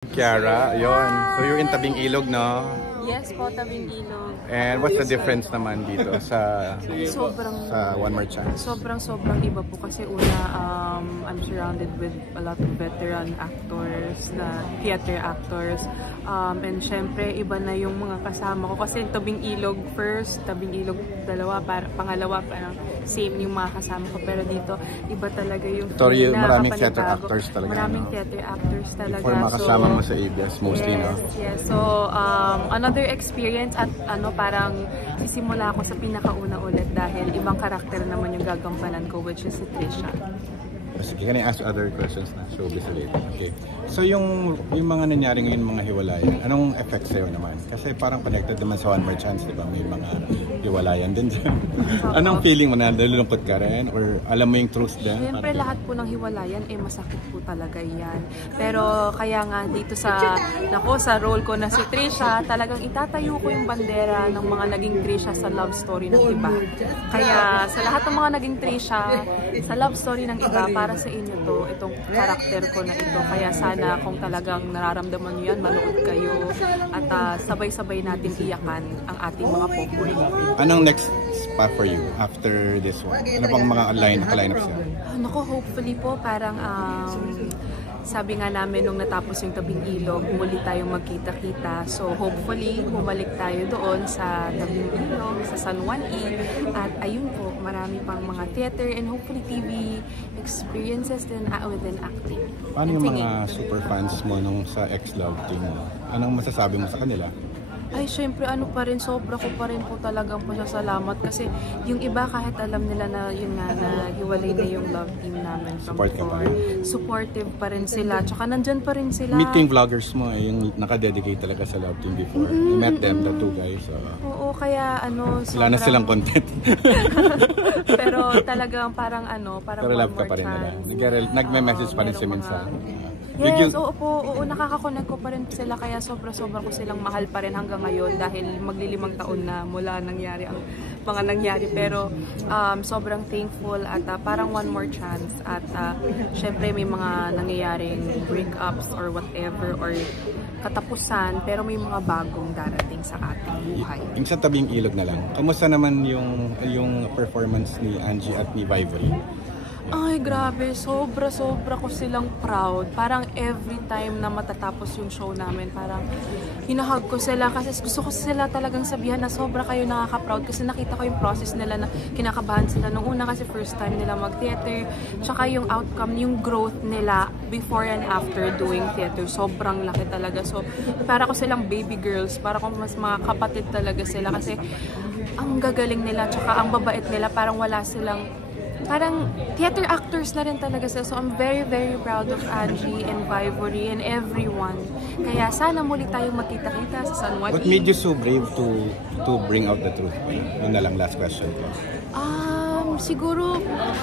Kiara, yon. So you're in Tabing Ilog, no? Yes po, Tabing Ilog. And what's the difference naman dito sa One More Chance? Sobrang iba po kasi una, I'm surrounded with a lot of veteran actors, theater actors. And syempre, iba na yung mga kasama ko. Kasi Tabing Ilog first, Tabing Ilog dalawa, pangalawa, parang same yung mga kasama ko. Pero dito, iba talaga yung feel na maraming theater actors talaga. Maraming theater actors talaga. Before makasama mo sa ABS, mostly, yes, no? Yes, so another experience at parang sisimula ako sa pinakauna ulit dahil ibang karakter naman yung gagampanan ko, which is si Trisha. Sige, can I ask other questions na showbiz related? Okay. So yung mga nangyari ngayon, mga hiwalayan, anong effect sa'yo naman? Kasi parang connected naman sa One More Chance, di ba? May mga hiwalayan din dyan. Anong feeling mo na? Nalulungkot ka rin? Or alam mo yung truth din? Siyempre lahat po ng hiwalayan, masakit po talaga yan. Pero kaya nga dito sa role ko na si Trisha, talagang itatayo ko yung bandera ng mga naging Trisha sa love story ng iba. Kaya sa lahat ng mga naging Trisha, sa love story ng iba, para sa inyo to, itong karakter ko na ito. Kaya sana kung talagang nararamdaman nyo yan, manood kayo at sabay-sabay natin iyakan ang ating mga popoy. Anong next spot for you after this one? Ano pang mga line-ups yan? Naku, hopefully po parang sabi nga namin nung natapos yung Tabing Ilog, muli tayong magkita-kita. So hopefully, bumalik tayo doon sa Tabing Ilog, sa San Juan E. At ayun po, marami pang mga theater and hopefully TV experiences din within acting. Paano yung mga super fans mo nung sa ex-love team mo? Anong masasabi mo sa kanila? Ay, syempre, sobra ko pa rin po talagang pasasalamat kasi yung iba kahit alam nila na yun nga na hiwalay na yung love team namin from before. Supportive pa rin sila, tsaka nandyan pa rin sila. Meet yung vloggers mo, yung nakadedicate talaga sa love team before. You met them, the two guys. Oo, kaya wala na silang content. Pero talagang parang pero love ka pa rin nila. Nagme-message pa rin si minsan. Yes, oo, nakaka-connect ko pa rin sila kaya sobra-sobra ko silang mahal pa rin hanggang ngayon dahil maglilimang taon na mula nangyari ang mga nangyari. Pero sobrang thankful at parang one more chance at syempre may mga nangyayaring breakups or whatever or katapusan pero may mga bagong darating sa ating buhay. Yung sa Tabing Ilog na lang, kamusta naman yung performance ni Angie at ni Vivory? Ay, grabe. Sobra ko silang proud. Parang every time na matatapos yung show namin, parang hinahag ko sila kasi gusto ko sila talagang sabihan na sobra kayo nakaka-proud kasi nakita ko yung process nila na kinakabahan sila nung una kasi first time nila mag-theater. Tsaka yung outcome, yung growth nila before and after doing theater, sobrang laki talaga. So, para ko silang baby girls, para ko mas mga kapatid talaga sila kasi ang gagaling nila, tsaka ang babait nila, parang wala silang parang theater actors na rin talaga sila. So I'm very, very proud of Angie and Vivory and everyone. Kaya sana muli tayong magkita-kita sa San Juan. What made you so brave to bring out the truth? Yun na lang, last question. Siguro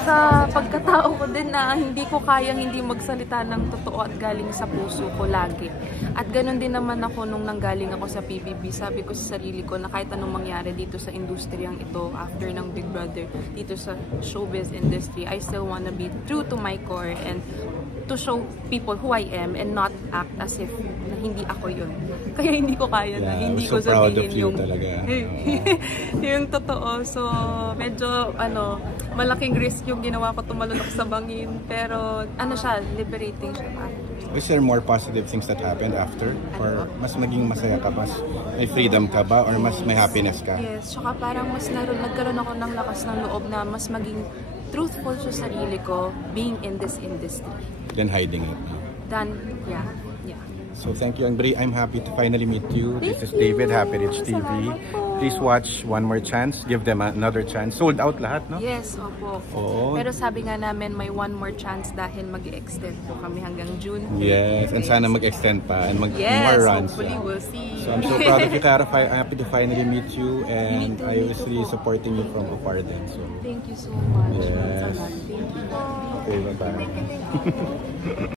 sa pagkatao ko din na hindi ko kayang hindi magsalita ng totoo at galing sa puso ko lagi. At ganun din naman ako nung nanggaling ako sa PBB. Sabi ko sa sarili ko na kahit anong mangyari dito sa industriyang ito after ng Big Brother, dito sa showbiz industry, I still wanna be true to my core and to show people who I am and not act as if na hindi ako yun. Kaya hindi ko kaya na hindi ko sabihin yung yung totoo. So medyo malaking risk yung ginawa ko, tumalunok sa bangin, pero siya, liberating siya after. Is there more positive things that happened after? Or mas maging masaya ka, mas may freedom ka ba, or mas may happiness ka? Yes, tsaka parang mas nagkaroon ako ng lakas ng loob na mas maging truthful sa sarili ko being in this industry. Than hiding it. Yeah. So thank you, Bri. I'm happy to finally meet you. This is David, Happy Rich TV. Please watch One More Chance. Give them another chance. Sold out lahat, no? Yes, opo. Oo. Pero sabi nga namin may one more chance dahil mag-extend po kami hanggang June. Yes, and sana mag-extend pa and more runs. Hopefully we'll see. So I'm so proud of you, Cara. I'm happy to finally meet you and I was really supporting you from afar then. So thank you so much. yes. Thank you. Okay, bye-bye.